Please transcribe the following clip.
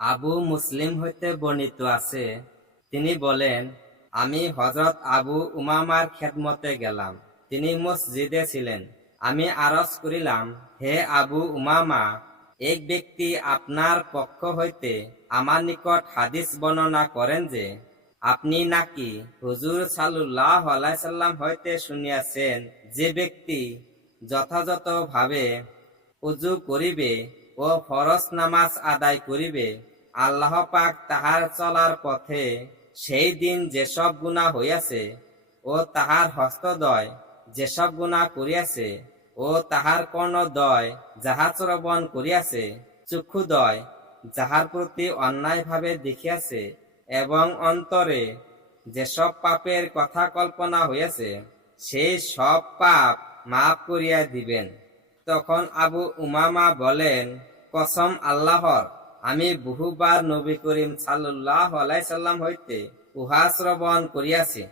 আবু মুসলিম হইতে বর্ণিত আছে, তিনি বলেন, আমি হযরত আবু উমামার খেদমতে গেলাম। তিনি মসজিদে ছিলেন। আমি আরজ করিলাম, হে আবু উমামা, এক ব্যক্তি আপনার পক্ষ হইতে আমার নিকট হাদিস বর্ণনা করেন যে আপনি নাকি হুজুর সাল্লাল্লাহু আলাইহি সাল্লাম হইতে শুনিয়াছেন, যে ব্যক্তি যথাযথভাবে উযু করিবে ও ফরজ নামাজ আদায় করিবে, আল্লাহ পাক তাহার চলার পথে সেই দিন যেসব গুনাহ হইয়াছে ও তাহার হস্তদ্বয় যেসব গুনাহ করিয়াছে ও তাহার কর্ণদ্বয় যাহা শ্রবণ করিয়াছে, চক্ষুদ্বয় যাহার প্রতি অন্যায়ভাবে দেখিয়াছে এবং অন্তরে যেসব পাপের কথা কল্পনা হইয়াছে, সেই সব পাপ মাফ করিয়া দিবেন। তখন আবু উমামা বলেন, কসম আল্লাহর, আমি বহুবার নবী করিম সাল্লাল্লাহু আলাইহি সাল্লাম হইতে উহা শ্রবণ করিয়াছি।